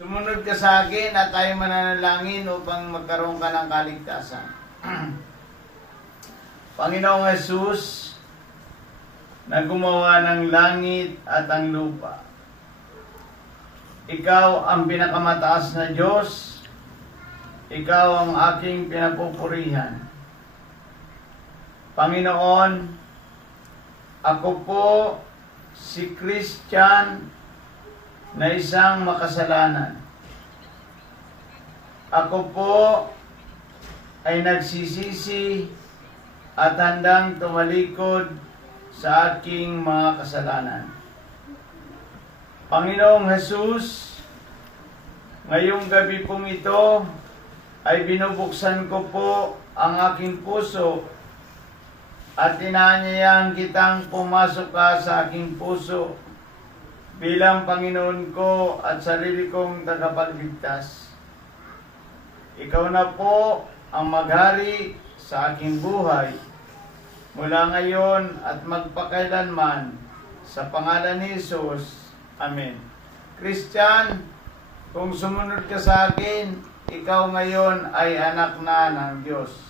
Sumunod ka sa akin at tayo mananalangin upang magkaroon ka ng kaligtasan. Panginoong Jesus, na gumawa ng langit at ang lupa. Ikaw ang pinakamataas na Diyos. Ikaw ang aking pinapupurihan. Panginoon, ako po si Christian na isang makasalanan. Ako po ay nagsisisi at handang tumalikod sa aking mga kasalanan. Panginoong Jesus, ngayong gabi pong ito ay binubuksan ko po ang aking puso at inaanyayahan kitang pumasok ka sa aking puso bilang Panginoon ko at sarili kong tagapagligtas. Ikaw na po ang maghari sa aking buhay mula ngayon at magpakailanman, sa pangalan ni Jesus. Amen. Christian, kung sumunod ka sa akin, ikaw ngayon ay anak na ng Diyos.